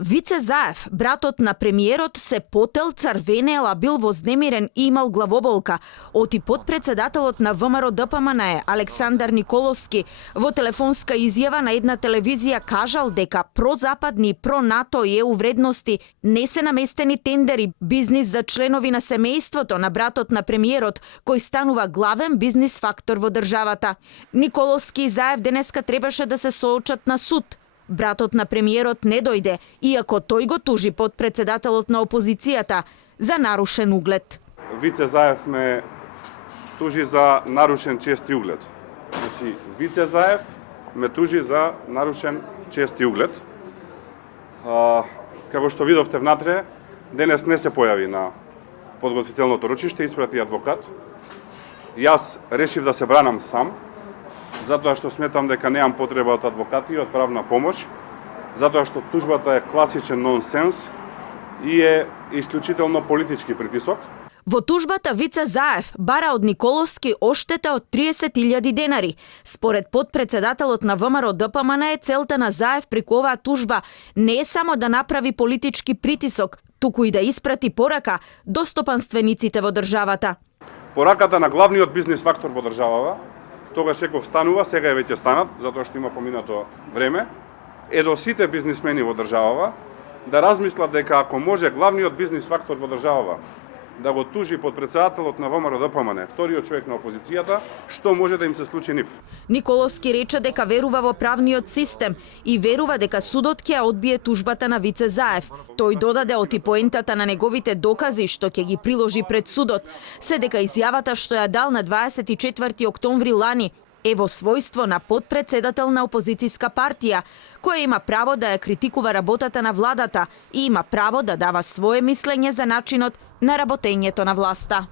Вице Заев, братот на премиерот, се потел, црвенел, бил вознемирен и имал главоболка. Оти подпредседателот на ВМРО ДПМН Александар Николовски во телефонска изјава на една телевизија кажал дека прозападни, про-НАТО и ЕУ вредности не се наместени тендери, бизнис за членови на семејството на братот на премиерот, кој станува главен бизнис фактор во државата. Николовски и Заев денеска требаше да се соочат на суд. Братот на премиерот не дојде, иако тој го тужи подпредседателот на опозицијата за нарушен углед. Вице Заев ме тужи за нарушен чест и углед. Значи, Вице Заев ме тужи за нарушен чест и углед. Како што видовте внатре, денес не се појави на подготвителното ручиште, испрати адвокат. Јас решив да се бранам сам, затоа што сметам дека немам потреба од адвокати и од правна помош, затоа што тужбата е класичен нонсенс и е исклучително политички притисок. Во тужбата Вице Заев бара од Николовски оштета од 30.000 денари. Според подпредседателот на ВМРО ДПМН целта на Заев преку оваа тужба не е само да направи политички притисок, туку и да испрати порака до стопанствениците во државата. Пораката на главниот бизнис фактор во државава, тогаш секој станува, сега е веќе станат, затоа што има поминато време, е до сите бизнисмени во државава да размислат дека ако може главниот бизнис фактор во државава да го тужи подпредседателот на ВМРО ДПМН, вториот човек на опозицијата, што може да им се случи нив? Николовски рече дека верува во правниот систем и верува дека судот ќе ја одбие тужбата на Вице Заев. Тој додаде оти поентата на неговите докази што ќе ги приложи пред судот, се дека изјавата што ја дал на 24 октомври лани е во својство на подпредседател на опозицијска партија, која има право да ја критикува работата на владата и има право да дава свое мислење за начинот на работењето на власта.